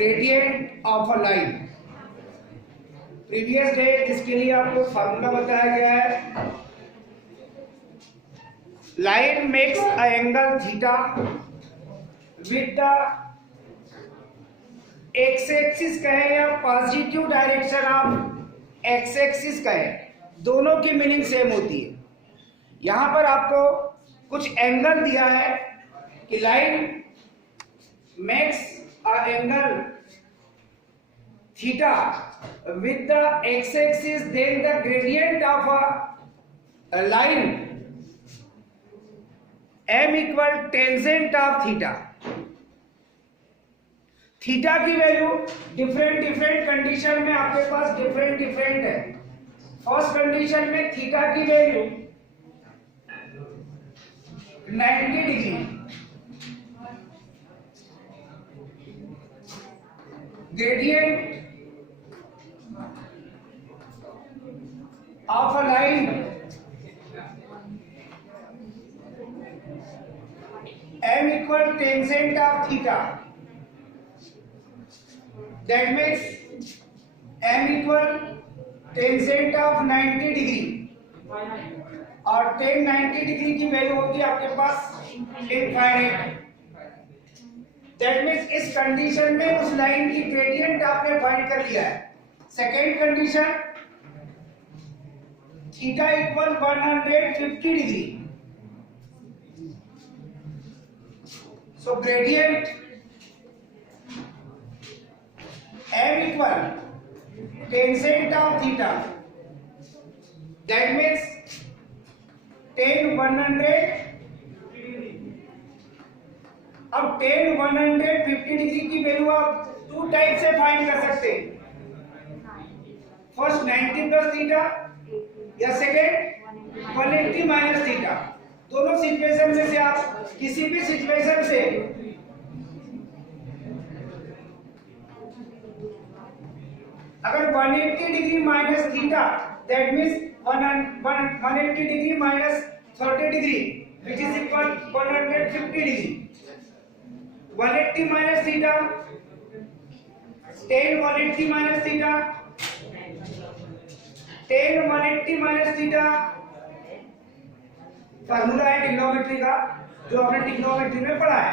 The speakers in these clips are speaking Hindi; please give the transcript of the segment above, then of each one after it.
Gradient of a line. Previous day इसके लिए आपको फार्मूला बताया गया है। Line makes a angle theta with the x axis कहे या positive direction of x axis कहे, दोनों की मीनिंग सेम होती है। यहां पर आपको कुछ एंगल दिया है कि line makes a angle theta with the x-axis, then the gradient of a line m equal tangent of theta। Theta की वैल्यू डिफरेंट कंडीशन में आपके पास डिफरेंट है। फर्स्ट कंडीशन में थीटा की value 90 degree, gradient of a line m equal tangent of theta, that means m equal tangent of 90 degree, और tan 90 डिग्री की वैल्यू होगी आपके पास इनफाइनाइट। दैट मीन्स इस कंडीशन में उस लाइन की ग्रेडियंट आपने फाइंड कर लिया है। Second condition theta equal 150 degree, so gradient m equal tangent of theta, that means tan 100। अब tan 150 डिग्री की वैल्यू आप टू टाइप से फाइंड कर सकते हैं, फर्स्ट 90 प्लस थीटा या सेकेंड 180 माइनस थीटा। दोनों सिचुएशन में से आप किसी भी सिचुएशन से अगर 180 degree minus theta, that means 180 degree minus 30 degree which is equal 150 degree. 180 minus theta, tan 180 minus theta, tan 180 minus theta formula है ट्रिग्नोमेट्री का जो आपने ट्रिग्नोमेट्री में पढ़ा है।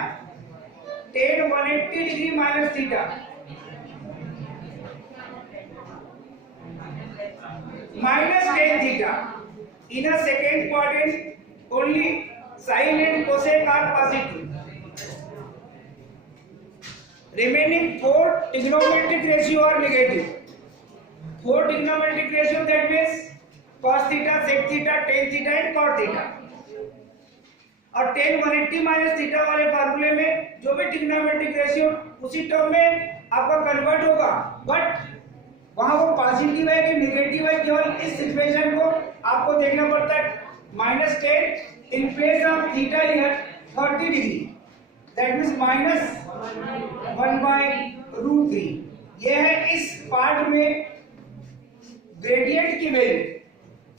tan 180 degree minus theta minus tan theta in a second quadrant only sin and cosec are positive, remaining four trigonometric ratio are negative। Four trigonometric ratio, that means cos theta, sec theta, tan theta and cot theta। और tan 180 माइनस थीटा वाले फार्मूले में जो भी trigonometric ratio उसी टर्म में आपका कन्वर्ट होगा, बट वहां वो पॉजिटिव है कि नेगेटिव है, केवल इस सिचुएशन को आपको देखना पड़ता है। Minus ten in place of theta here 30 degree, that means minus 1/√3। ये है इस पार्ट में ग्रेडियंट की वैल्यू।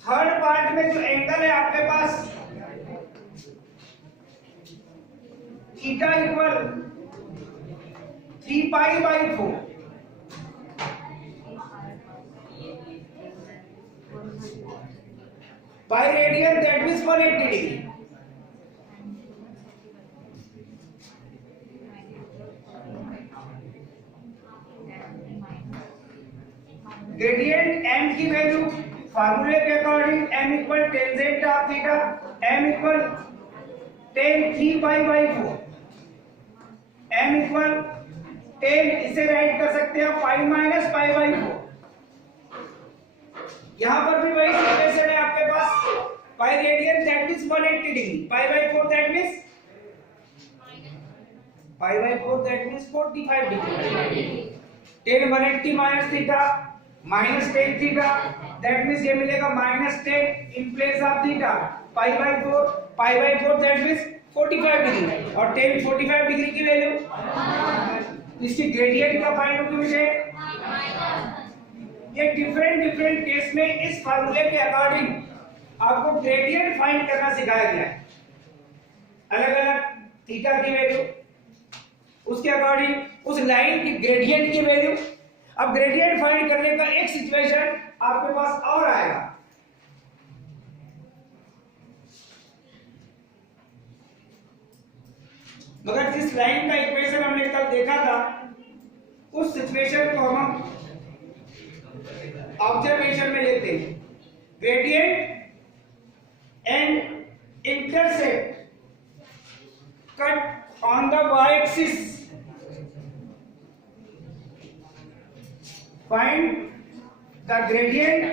थर्ड पार्ट में जो एंगल है आपके पास theta equal 3π/4, by radian, that means 180 degree. Gradient m की वैल्यू फार्मूले के according m equal tangent of theta, m equal tan 3π/4, m equal tan, इसे राइट कर सकते हैं 5 - π/4। यहां पर भी वही सिचुएशन है आपके पास, pi radian that means 180 degree, π/4 that means π/4 that means 45 degree. tan 180 minus theta minus tan theta, that means ये मिलेगा -10 in place of theta, π/4 that means 45 degree, और tan 45 डिग्री की वैल्यू इसकी ग्रेडियंट का फाइंड होगी मुझे। ये डिफरेंट केस में इस फार्मूले के अकॉर्डिंग आपको ग्रेडियंट फाइंड करना सिखाया गया है। अलग अलग थीटा की वैल्यू उसके अकॉर्डिंग उस लाइन की ग्रेडियंट की वैल्यू। अब ग्रेडियंट फाइंड करने का एक सिचुएशन आपके पास और आएगा। मगर जिस लाइन का इक्वेशन हमने कल देखा था उस सिचुएशन को हम ऑब्जर्वेशन में लेते हैं। Gradient and intercept cut on the y axis, find the gradient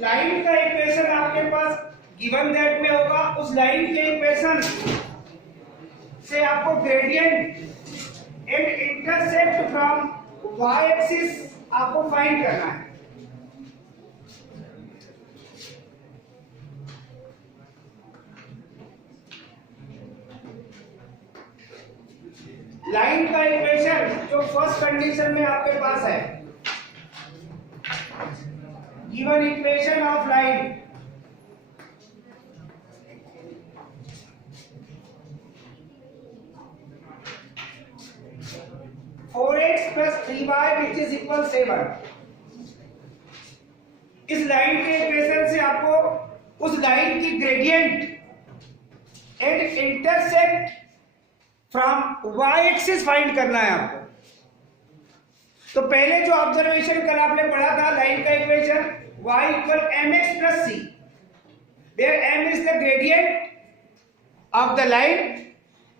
line का इक्वेशन आपके पास गिवन दैट में होगा। उस लाइन के इक्वेशन से आपको gradient and intercept from y axis आपको फाइंड करना है। लाइन का इक्वेशन जो फर्स्ट कंडीशन में आपके पास है, given equation of line four x plus 3y which is equal 7। इस लाइन के इक्वेशन से आपको उस लाइन की gradient and intercept from y axis find करना है आपको। तो पहले जो ऑब्जर्वेशन कल आपने पढ़ा था लाइन का equation y equal mx plus c, where m is the gradient of the line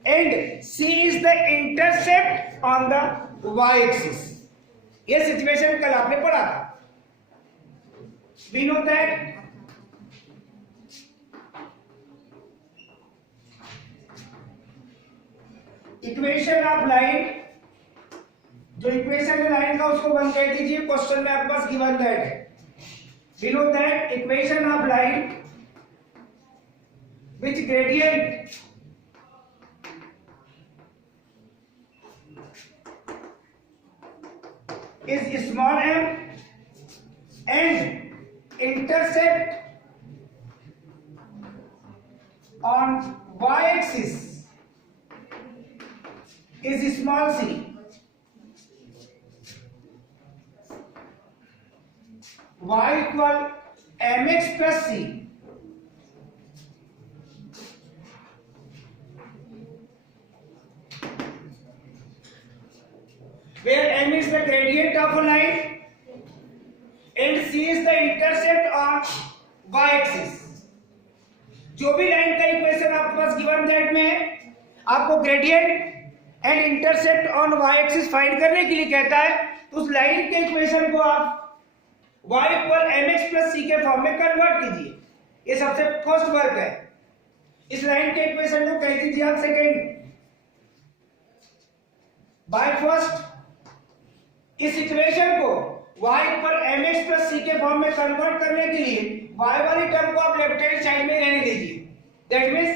and c is the intercept on the y axis। ये सिचुएशन कल आपने पढ़ा था। We know that equation of line, जो इक्वेशन है लाइन का उसको बंद कर दीजिए, क्वेश्चन में आपके पास गिवन दैट है। We know that equation of line which gradient is small m and intercept on y axis is small c। y equal mx plus c, where m is the gradient of a line and c is the intercept on y axis। जो भी लाइन का इक्वेशन आपके पास गिवन दैट में है, आपको gradient and intercept on y axis find करने के लिए कहता है, तो उस लाइन के इक्वेशन को आप y equal mx plus c के फॉर्म में कन्वर्ट कीजिए। ये सबसे फर्स्ट वर्क है। इस लाइन के इक्वेशन को कह दीजिए आप सेकेंड। बाय फर्स्ट इस इक्वेशन को y equal mx plus c के फॉर्म में कन्वर्ट करने के लिए y वाली टर्म को आप लेफ्ट हैंड साइड में रहने दीजिए। दैट मींस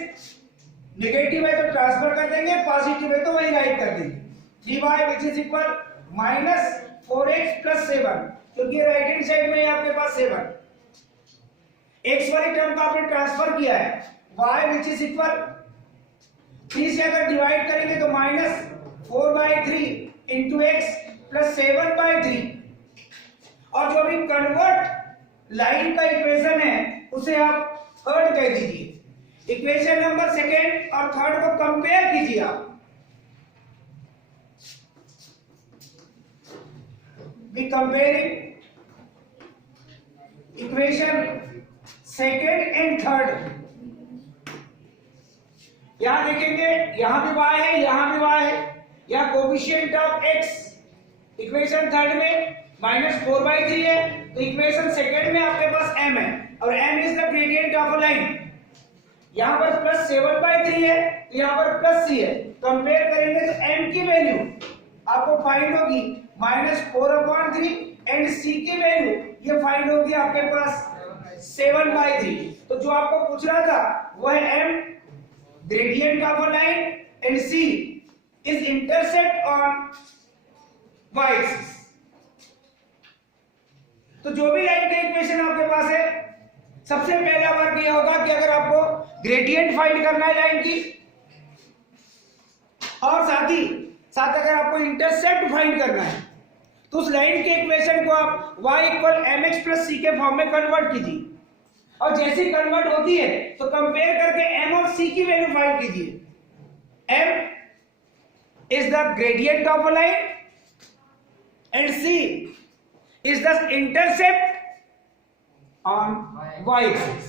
नेगेटिव है तो ट्रांसफर कर देंगे, पॉजिटिव है तो वही राइट कर देंगे। 3y which is equal minus 4x plus 7, क्योंकि राइट हैंड साइड में आपके पास 7। x वाली टर्म को आपने ट्रांसफर किया है, y विच इज इक्वल 3 से अगर डिवाइड करेंगे तो माइनस 4/3 इंटू एक्स प्लस 7/3। और जो भी कन्वर्ट लाइन का इक्वेशन है उसे आप थर्ड कह दीजिए। इक्वेशन नंबर सेकेंड और थर्ड को कंपेयर कीजिए आप। We comparing equation second and third। यहां देखेंगे, यहां भी y है, यहां भी y है, या coefficient of x equation third में -4/3 है, तो इक्वेशन सेकेंड में आपके पास m है, और m is the gradient of a line. यहां पर +7/3 है, तो यहां पर +c है। कंपेयर करेंगे तो m की वैल्यू आपको फाइंड होगी -4/3 एंड c की वैल्यू ये फाइंड होगी आपके पास 7/3। तो जो आपको पूछ रहा था वो है m gradient of a line and c is intercept on y axis. तो जो भी लाइन का इक्वेशन आपके पास है, सबसे पहला वर्क ये होगा कि अगर आपको ग्रेडियंट फाइंड करना है लाइन की, और साथ ही साथ अगर आपको इंटरसेप्ट फाइंड करना है, तो उस लाइन के इक्वेशन को आप y = mx + c के फॉर्म में कन्वर्ट कीजिए, और जैसे कन्वर्ट होती है तो कंपेयर करके m और c की वैल्यू फाइंड कीजिए। m is the gradient of a line and c is the intercept on y axis।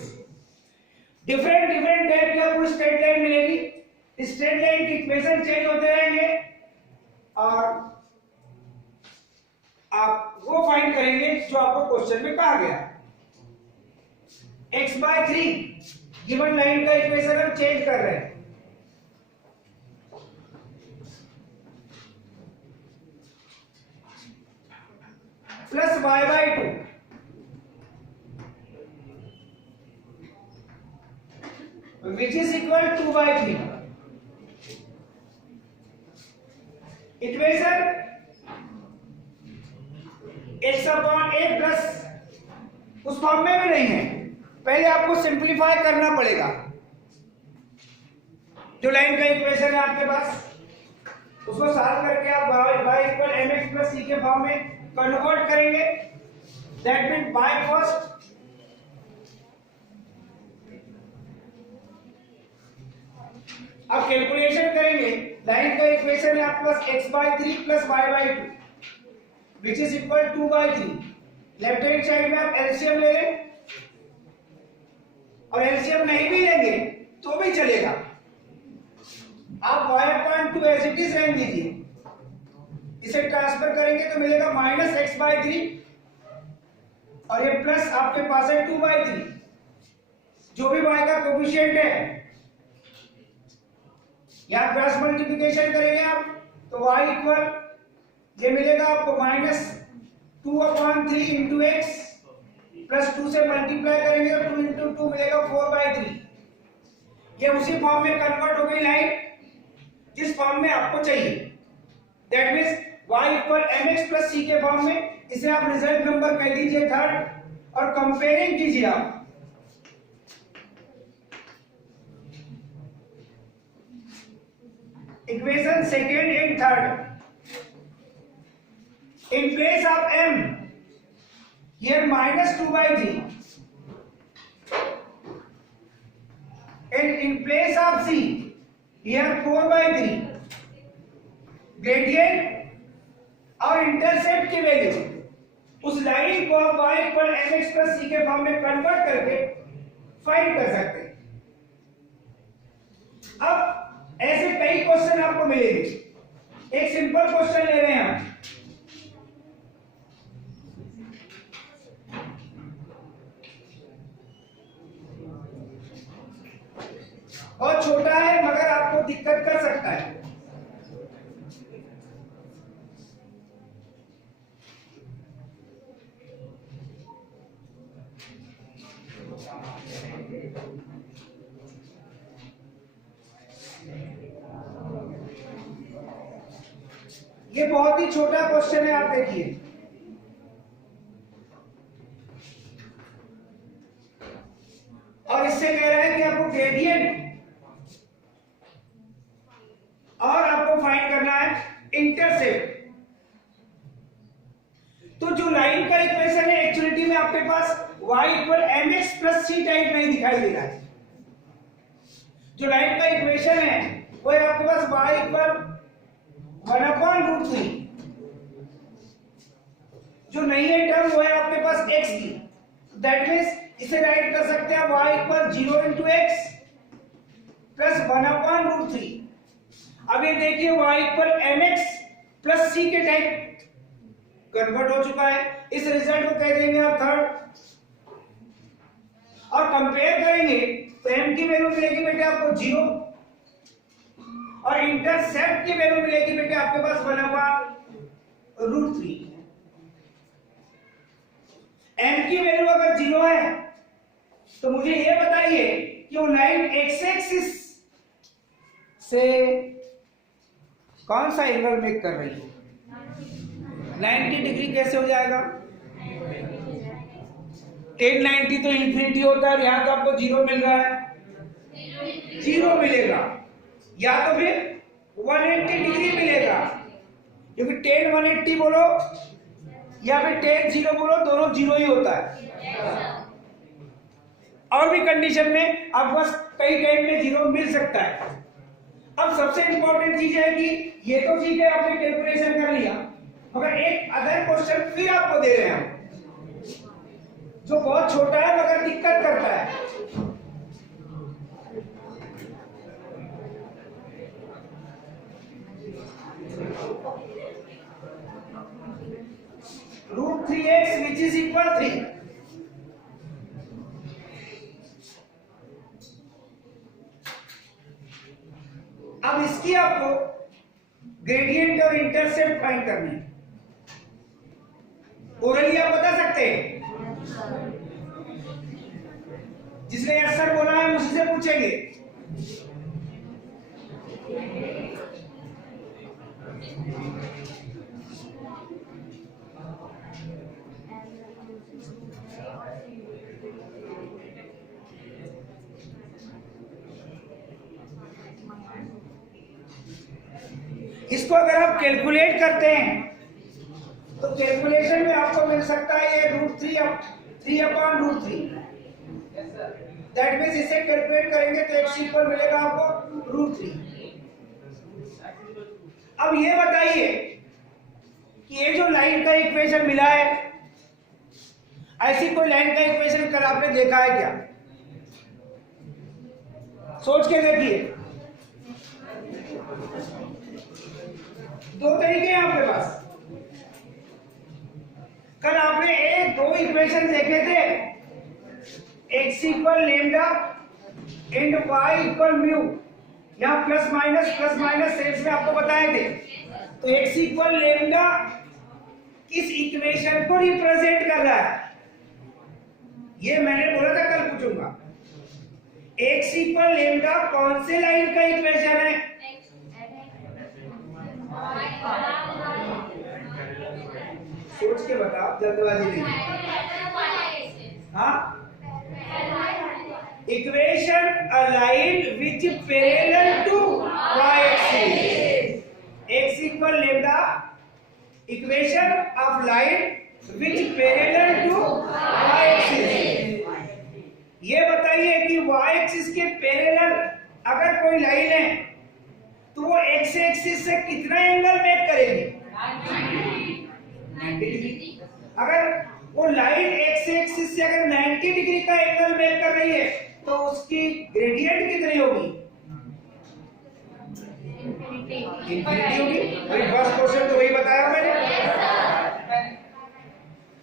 Different type की आपको स्ट्रेट लाइन मिलेगी। स्ट्रेट लाइन की इक्वेशन चेंज होते रहेंगे और आप वो फाइंड करेंगे जो आपको क्वेश्चन में कहा गया। x/3 गिवन लाइन का इक्वेशन हम चेंज कर रहे हैं। Plus y/2 which is equal to 2/3। Equation x/a plus उस फॉर्म में भी नहीं है, पहले आपको सिंप्लीफाई करना पड़ेगा। जो लाइन का इक्वेशन है आपके पास, उसको सॉल्व करके आप y = mx + c के फॉर्म में कन्वर्ट करेंगे। दैट मीन बाय फर्स्ट अब कैलकुलेशन करेंगे। लाइन का इक्वेशन है आपके पास x/3 + y/2 which is equal to 2/3। Left hand side में आप एलसीएम ले लें, और एलसीएम नहीं भी लेंगे तो भी चलेगा। आप y/2 एज इट इज रहने दीजिए, इसे ट्रांसफर करेंगे तो मिलेगा -x/3 और ये प्लस आपके पास है 2/3। जो भी y का कोफिशिएंट है, यहां क्रॉस मल्टीप्लिकेशन करेंगे आप तो y इक्वल ये मिलेगा आपको -2/3 इंटू x प्लस 2 से मल्टीप्लाई करेंगे तो 2 इंटू 2 मिलेगा 4/3। ये उसी फॉर्म में कन्वर्ट हो गई लाइन जिस फॉर्म में आपको चाहिए। That means y = mx + c के फॉर्म में। इसे आप रिजल्ट नंबर कह दीजिए थर्ड, और कंपेयरिंग कीजिए आप equation second and third. In place of m, here -2/3, and in place of c, here 4/3। Gradient और इंटरसेप्ट की वैल्यू उस लाइन को आप y = mx + c के फॉर्म में कन्वर्ट करके फाइंड कर सकते हैं। अब ऐसे कई क्वेश्चन आपको मिलेंगे। एक सिंपल क्वेश्चन ले रहे हैं हम, बहुत छोटा है मगर आपको दिक्कत कर सकता है। ये बहुत ही छोटा क्वेश्चन है, आप देखिए। और इससे कह रहा है कि आपको ग्रेडियंट और आपको फाइंड करना है इंटरसेप्ट। तो जो लाइन का इक्वेशन है एक्चुअलिटी में आपके पास y equal mx plus c type नहीं दिखाई दे रहा है। जो लाइन का इक्वेशन है वो है आपके पास y इक्वल 1/√3। जो नहीं है टर्म वो है आपके पास x की, दैट मींस इसे राइट कर सकते हैं y equal 0 into x plus 1/√3। अब ये देखिए y equal mx plus c के टाइप कन्वर्ट हो चुका है। इस रिजल्ट को कह देंगे आप थर्ड। और कंपेयर करेंगे तो m की वैल्यू मिलेगी बेटे आपको 0 और इंटरसेप्ट की वैल्यू मिलेगी बेटे आपके पास 1/√3। m की वैल्यू अगर 0 है तो मुझे ये बताइए कि वो लाइन x एक्सिस से कौन सा एंगल मेक कर रही है? 90 डिग्री कैसे हो जाएगा? 1090 तो इंफिनिटी होता है, यहां तो आपको 0 मिल रहा है, 0 मिलेगा, या तो फिर 180 डिग्री मिलेगा, क्योंकि 10 180 बोलो या फिर 10 0 बोलो, दोनों 0 ही होता है। और भी कंडीशन में आपको कई टाइम में 0 मिल सकता है। अब सबसे इंपॉर्टेंट चीज है कि ये तो ठीक है आपने कैलकुलेशन कर लिया, मगर एक अदर क्वेश्चन फिर आपको दे रहे हैं हम, जो बहुत छोटा है मगर दिक्कत करता है। √3x which is equal 3। अब इसकी आपको ग्रेडियंट और इंटरसेप्ट फाइंड करनी है। ओरली आप बता सकते हैं, जिसने यस सर बोला है उसी से पूछेंगे। इसको अगर आप कैलकुलेट करते हैं तो कैलकुलेशन में आपको मिल सकता है ये √3/√3। दैट मींस इसे कैलकुलेट करेंगे तो x इक्वल मिलेगा आपको √3। अब ये बताइए कि ये जो लाइन का इक्वेशन मिला है, ऐसी कोई लाइन का इक्वेशन कल आपने देखा है क्या? सोच के देखिए। दो तरीके हैं आपके पास। कल आपने दो इक्वेशन देखे थे, x equal lambda and y equal mu, यहाँ प्लस माइनस सेंस में आपको बताए थे। तो x इक्वल लैम्डा किस इक्वेशन को रिप्रेजेंट कर रहा है? ये मैंने बोला था कल पूछूंगा। x इक्वल लैम्डा कौन से लाइन का इक्वेशन है? सोच के बताओ, जल्दबाजी नहीं। हाँ, equation a line which parallel to y axis. x equal lambda equation of line which parallel to y axis. ये बताइए कि y एक्सिस के पैरेलल अगर कोई लाइन है तो वो x एक्सिस से कितना एंगल मेक करेगी? 90 डिग्री। अगर वो लाइन x एक्सिस से अगर 90 डिग्री का एंगल मेक कर रही है तो उसकी ग्रेडियंट कितनी होगी? इंफिनिटी होगी। वही फर्स्ट क्वेश्चन तो वही बताया मैंने।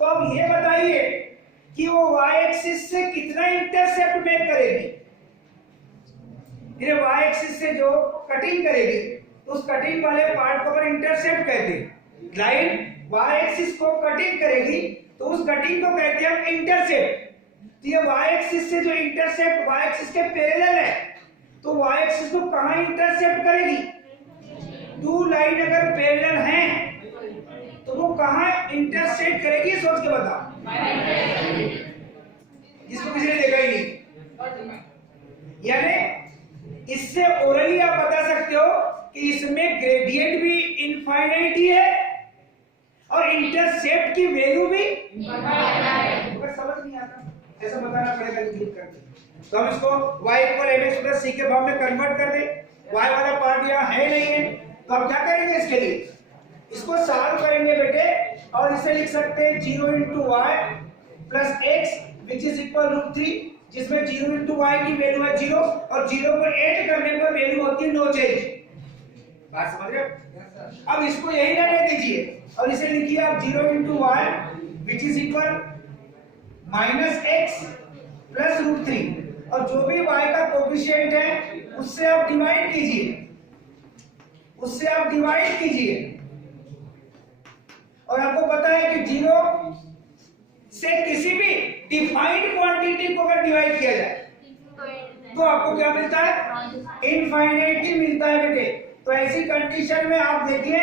तो अब ये बताइए कि वो y एक्सिस से कितना इंटरसेप्ट मेक करेगी? ये y एक्सिस से जो कटिंग करेगी उस कटिंग वाले पार्ट को अपन इंटरसेप्ट कहते हैं। लाइन y एक्सिस को कटिंग करेगी तो उस कटिंग को कहते हैं हम इंटरसेप्ट। तो ये y एक्सिस से जो इंटरसेप्ट y एक्सिस के पैरेलल है तो y एक्सिस को कहां इंटरसेप्ट करेगी? दो लाइन अगर पैरेलल हैं तो वो कहां इंटरसेक्ट करेगी? सोच के बताओ, जिसको किसी ने देखा ही नहीं। यानी इससे ओरली आप बता सकते हो कि इसमें ग्रेडियंट भी इनफाइनाइट ही है और इंटरसेप्ट इंटरसेप्ट की वैल्यू भी अगर समझ नहीं आता ऐसा बताना पड़ेगा लिख करके। तो हम इसको y = mx + c के फॉर्म में कन्वर्ट कर दें। y वाला पार्ट यहाँ है नहीं है, तो हम क्या करेंगे इसके लिए, इसको सॉल्व करेंगे बेटे, और इसे लिख सकते हैं 0 × y + x = √3, जिसमें 0 × y की वैल्यू है 0 और 0 को ऐड करने पर वैल्यू होती है नो चेंज। बात समझ रहे हो? अब इसको यही रहने दीजिए और इसे लिखिए आप 0 × y -x + √3, और जो भी y का कोएफिशिएंट है उससे आप डिवाइड कीजिए, और आपको पता है कि 0 से किसी भी डिफाइंड क्वांटिटी को अगर डिवाइड किया जाए तो आपको क्या मिलता है, इनफाइनाइटी मिलता है बेटे। तो ऐसी कंडीशन में आप देखिए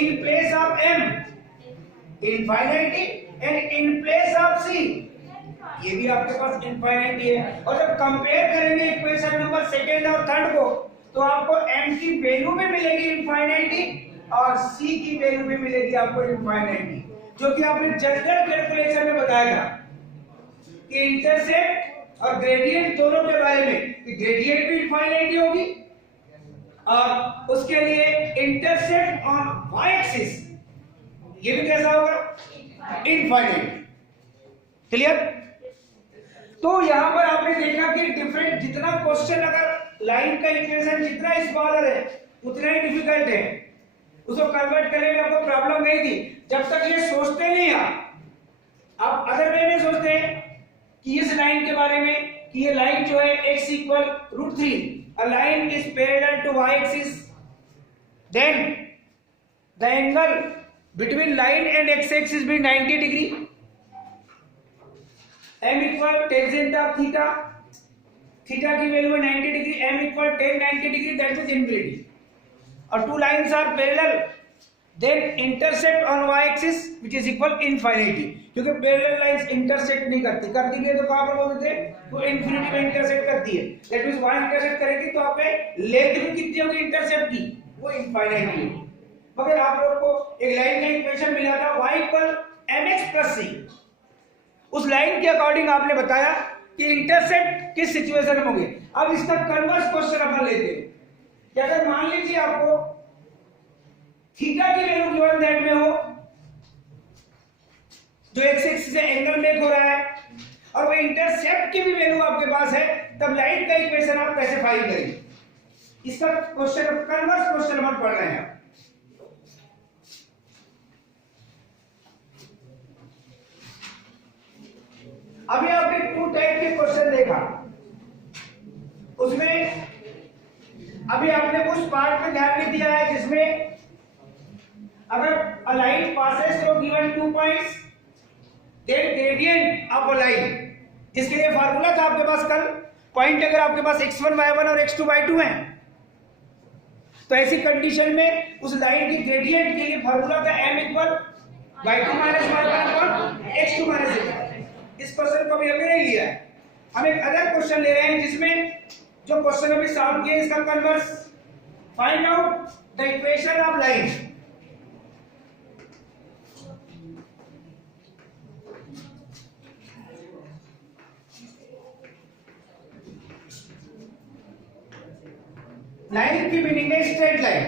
in place of m infinity and in place of c ये भी आपके पास इनफाइनाइटी है, और जब कंपेयर करेंगे इक्वेशन नंबर सेकंड और थर्ड को तो आपको m की वैल्यू भी मिलेगी इनफाइनाइटी और c की वैल्यू भी मिलेगी आपको इनफाइनाइटी, जो कि आपने जनरल कैलकुलेशन में बताया था कि इंटरसेप्ट और ग्रेडियंट दोनों के बारे में, कि ग्रेडियंट भी इनफाइनाइटी होगी और उसके लिए इंटरसेप्ट ऑन y एक्सिस ये भी कैसा होगा, इनफाइनाइट। क्लियर? तो यहां पर आपने देखा कि डिफरेंट, जितना क्वेश्चन अगर लाइन का इक्वेशन जितना स्मॉलर है उतना ही डिफिकल्ट है, उसको कन्वर्ट करने में आपको प्रॉब्लम नहीं थी जब तक ये सोचते नहीं आप अदर वे में सोचते हैं कि इस लाइन के बारे में कि ये लाइन जो है x = √3, a line is parallel to y axis, then the angle between line and x axis be 90 degree, m = tangent of theta, theta की वैल्यू है 90 degree, m = tan 90 degree, that is infinity, और two lines are parallel, then intercept on y axis which is equal infinity, क्योंकि पैरेलल लाइंस इंटरसेक्ट नहीं करती है तो कहां पर बोल देते हैं, वो इन्फिनिटी में इंटरसेक्ट करती है, दैट मींस y इंटरसेक्ट करेगी तो आपने लेंथ भी कितनी होगी इंटरसेप्ट की, वो इनफाइनाइट होगी। मगर आप लोग को एक लाइन का इक्वेशन मिला था y = mx + c, उस लाइन के अकॉर्डिंग आपने बताया कि इंटरसेप्ट किस सिचुएशन में होगी। अब इसका कन्वर्स क्वेश्चन अपन लेते हैं कि अगर मान लीजिए आपको थीटा की वैल्यू गिवन दैट में हो जो x एक्सिस से एंगल मेक हो रहा है और वो इंटरसेप्ट की भी वैल्यू आपके पास है, तब लाइन का इक्वेशन आप कैसे फाइंड करेंगे, इसका क्वेश्चन कन्वर्स क्वेश्चन हम पढ़ रहे हैं। अभी आपने 2 टाइप के क्वेश्चन देखा, उसमें अभी आपने उस पार्ट में ध्यान नहीं दिया है जिसमें अगर a line passes through given 2 points, then gradient of a line, जिसके लिए फार्मूला था आपके पास कल, पॉइंट अगर आपके पास x1 y1 और x2 y2 है तो ऐसी कंडीशन में उस लाइन की ग्रेडियंट के लिए फार्मूला था m = y2 - y1 x2 - x। इस क्वेश्चन को भी हमने नहीं लिया है, हम एक अदर क्वेश्चन ले रहे हैं जिसमें जो क्वेश्चन अभी सॉल्व किए इसका converse, find out the equation of line. Line की मीनिंग है स्ट्रेट लाइन,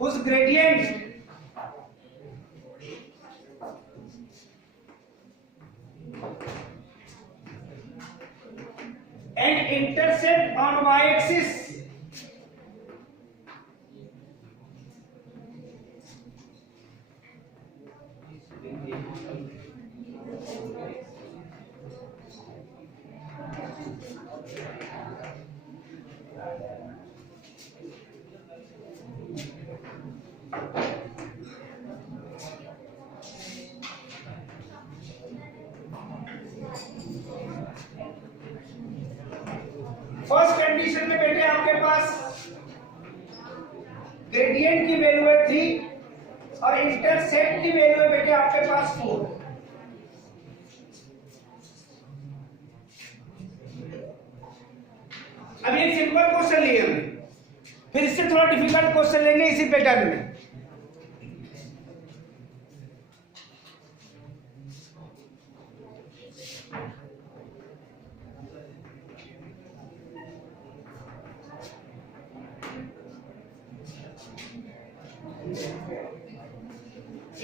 उस gradient and intercept on y axis first condition में बेटे आपके पास ग्रेडियंट की वैल्यू है 3 और इंटरसेप्ट की वैल्यू है बेटे आपके पास 4। अब ये सिंपल क्वेश्चन लिए हमने, फिर इससे थोड़ा डिफिकल्ट क्वेश्चन लेंगे इसी पैटर्न में।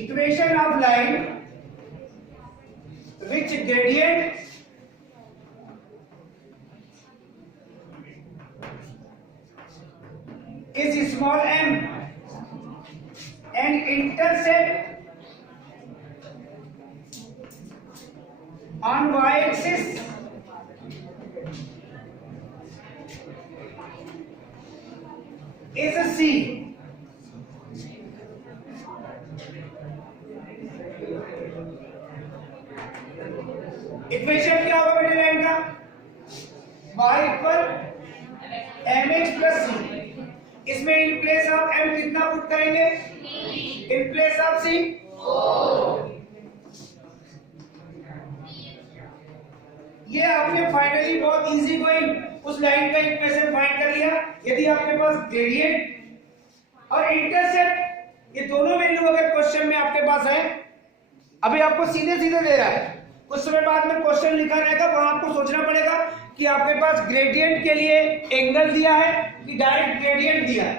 Equation of line which gradient is small m and intercept on y-axis is a c. Equation क्या होगा बेटे लाइन का? y equal mx plus c. इसमें इन प्लेस ऑफ m कितना पुट करेंगे? इन प्लेस ऑफ c 4. ये आपने फाइनली बहुत इजी गोइंग उस लाइन का इक्वेशन फाइंड कर लिया. यदि आपके पास ग्रेडियंट और इंटरसेप्ट ये दोनों वैल्यू अगर क्वेश्चन में आपके पास है, अभी आपको सीधे सीधे दे रहा है, कुछ समय बाद में क्वेश्चन लिखा रहेगा, वहां आपको सोचना पड़ेगा कि आपके पास ग्रेडियंट के लिए एंगल दिया है कि डायरेक्ट ग्रेडियंट दिया है,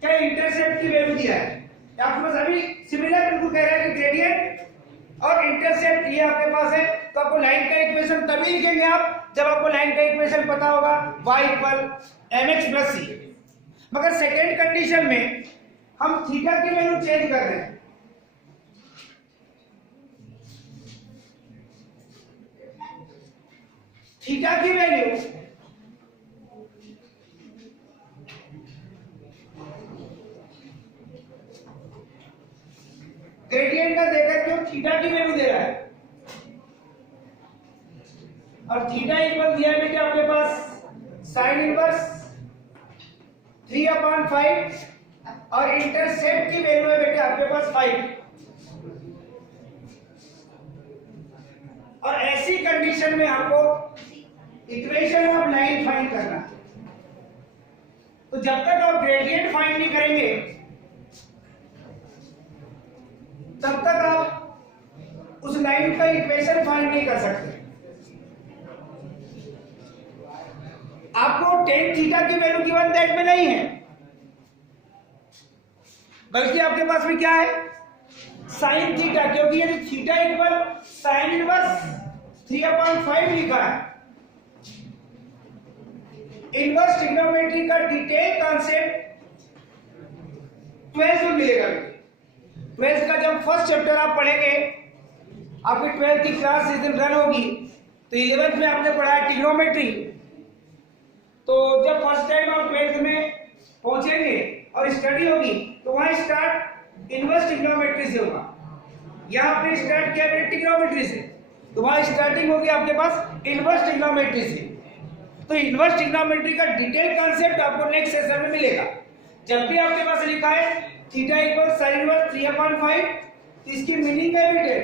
क्या इंटरसेप्ट की वैल्यू दिया है. आपके पास अभी सिमिलर बिल्कुल कह रहा है कि ग्रेडियंट और इंटरसेप्ट ये आपके पास है, तो आपको लाइन का इक्वेशन तभी लिखेंगे आप जब आपको लाइन का इक्वेशन पता होगा y equal mx plus c. मगर सेकेंड कंडीशन में हम थीटा की वैल्यू चेंज कर रहे हैं. थीटा की वैल्यू ग्रेडियंट का देकर के थीटा की वैल्यू दे रहा है और थीटा इक्वल दिया है बेटे आपके पास साइन इनवर्स 3/5 और इंटरसेप्ट की वैल्यू है बेटे आपके पास 5. और ऐसी कंडीशन में आपको इक्वेशन ऑफ लाइन फाइंड करना है. तो जब तक आप ग्रेडियंट फाइंड नहीं करेंगे तब तक आप उस लाइन का इक्वेशन फाइंड नहीं कर सकते. आपको tan थीटा की वैल्यू गिवन दैट में नहीं है, बल्कि आपके पास में क्या है? साइन थीटा, क्योंकि ये थीटा इक्वल साइन इनवर्स 3/5 लिखा है. इनवर्स ट्रिग्नोमेट्री का डिटेल कॉन्सेप्ट 12th में मिलेगा. 12th का जब फर्स्ट चैप्टर आप पढ़ेंगे, आपकी 12th की क्लास जिस दिन रन होगी, तो 11th में आपने पढ़ा है ट्रिग्नोमेट्री. तो जब फर्स्ट टाइम आप 12th में पहुंचेंगे और स्टडी होगी, तो वहां स्टार्ट इनवर्स ट्रिग्नोमेट्री से होगा. यहां आपने स्टार्ट किया ट्रिग्नोमेट्री से, तो वहां स्टार्टिंग होगी आपके पास इनवर्स ट्रिग्नोमेट्री से. तो इनवर्स ट्रिग्नोमेट्री का डिटेल कॉन्सेप्ट आपको नेक्स्ट सेशन में मिलेगा. जब भी आपके पास लिखा है थीटा इक्वल साइन इनवर्स 3/5, तो इसकी मीनिंग है बेटे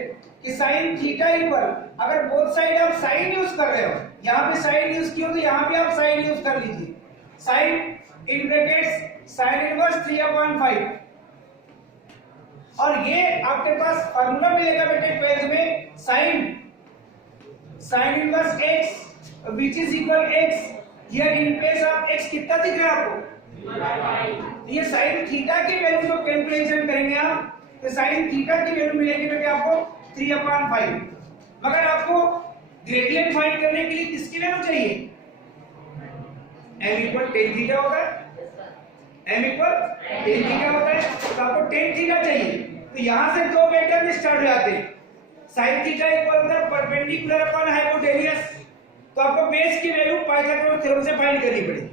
कि साइन थीटा इक्वल, अगर बोथ साइड आप साइन यूज कर रहे हो, यहाँ पे साइन यूज किया तो यहाँ भी आप साइन यूज कर लीजिए. Sine in brackets sine inverse 3/5. और ये आपके पास फार्मूला मिलेगा बेटे 12th में, sine inverse x which is equal x. here in place of x कितना दिख रहा है आपको? ये साइन थीटा की वैल्यू जो कैलकुलेशन करेंगे आप, तो साइन थीटा की वैल्यू मिलेगी बेटे आपको 3/5. मगर आपको ग्रेडियंट फाइंड करने के लिए किसकी वैल्यू चाहिए? m इक्वल tan थीटा होता है. m इक्वल tan थीटा होता है, तो आपको tan थीटा चाहिए. तो यहां से दो पैटर्न स्टार्ट हो जाते हैं. sin थीटा इक्वल होता है परपेंडिकुलर अपॉन हाइपोटेन्यूस. तो आपको बेस की वैल्यू पाइथागोरस थ्योरम से फाइंड करनी पड़ेगी.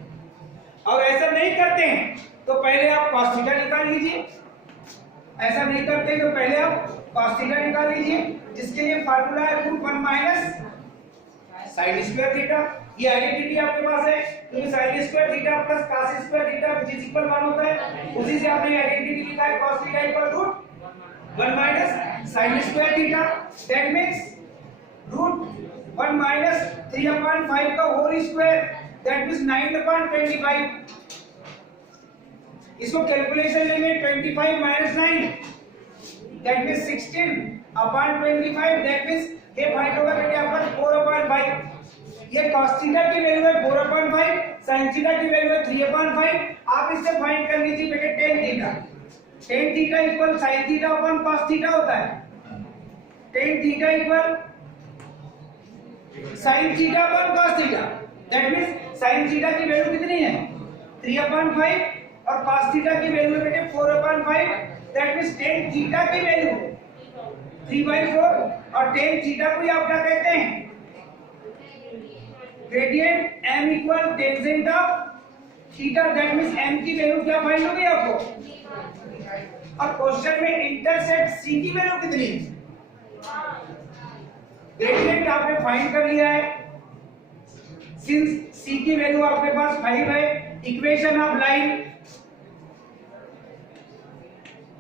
और ऐसा नहीं करते हैं तो पहले आप cos थीटा निकाल लीजिए. ऐसा नहीं करते हैं तो पहले आप cos थीटा निकाल लीजिए, जिसके लिए फार्मूला है √1 माइनस sin स्क्वायर थीटा. ये आइडेंटिटी आपके पास है, क्योंकि sin square theta plus cos square theta which is equal 1 होता है. उसी से आपने आइडेंटिटी लिखा है cos theta equal √1 minus sin square theta. That means √1 minus 3/5 का होल स्क्वायर, दैट मींस 9/25. इसको कैलकुलेशन लेंगे 25 minus 9, that means 16/25. That means ये फाइंड होगा बेटे आपका 4/5. ये cos थीटा की वैल्यू है 4/5, sin थीटा की वैल्यू है 3/5. आप इससे फाइंड कर लीजिए बेटे tan theta. tan theta equal sin theta upon cos theta होता है। tan theta equal sin theta upon cos theta. That means sin theta की वैल्यू कितनी है 3/5 और cos थीटा की वैल्यू बेटे 4/5। दैट मींस tan थीटा की वैल्यू 3/4 और tan थीटा को ही आप क्या कहते हैं gradient m equal tangent of theta. That means m की वैल्यू क्या फाइंड होगी आपको। और क्वेश्चन में इंटरसेप्ट c की वैल्यू कितनी है। ग्रेडियंट आपने फाइंड कर लिया है। सिंस c की वैल्यू आपके पास 5 है, इक्वेशन ऑफ लाइन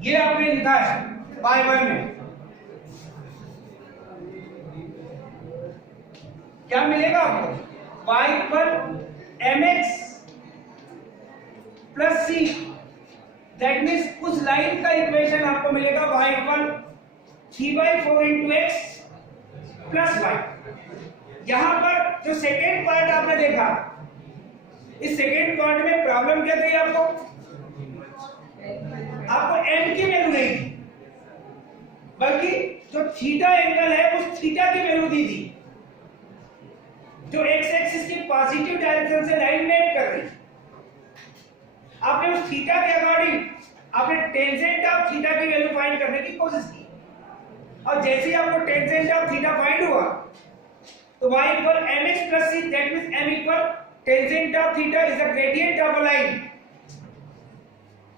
ये आपने लिखा है y1 में। क्या मिलेगा आपको y equal mx plus c। That means उस लाइन का इक्वेशन आपको मिलेगा y equal 3/4 into x plus y। यहां पर जो सेकेंड पार्ट आपने देखा, इस सेकेंड पार्ट में प्रॉब्लम क्या थी आपको m की वैल्यू नहीं थी, बल्कि जो थीटा एंगल है उस थीटा की वैल्यू दी थी जो x एक्सिस की पॉजिटिव डायरेक्शन से लाइन मेक कर रही। आपने उस थीटा के अकॉर्डिंग आपने टेंजेंट ऑफ थीटा की वैल्यू फाइंड करने की कोशिश की, और जैसे ही आपको टेंजेंट ऑफ थीटा फाइंड हुआ तो y equal mx plus c। That means m equal tangent of theta is the gradient of a line.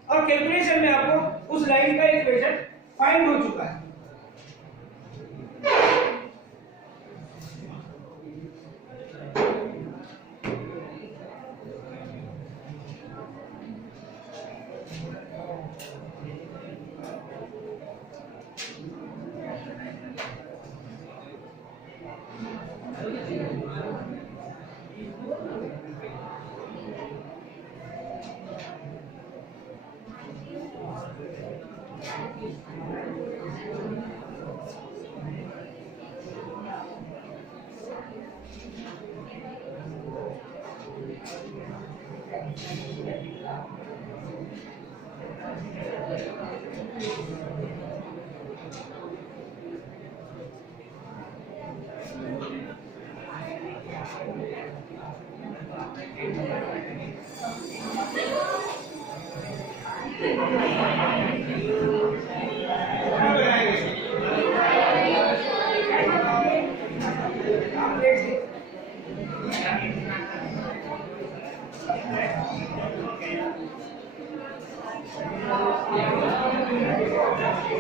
और कैलकुलेशन में आपको उस लाइन का इक्वेशन फाइंड हो चुका है।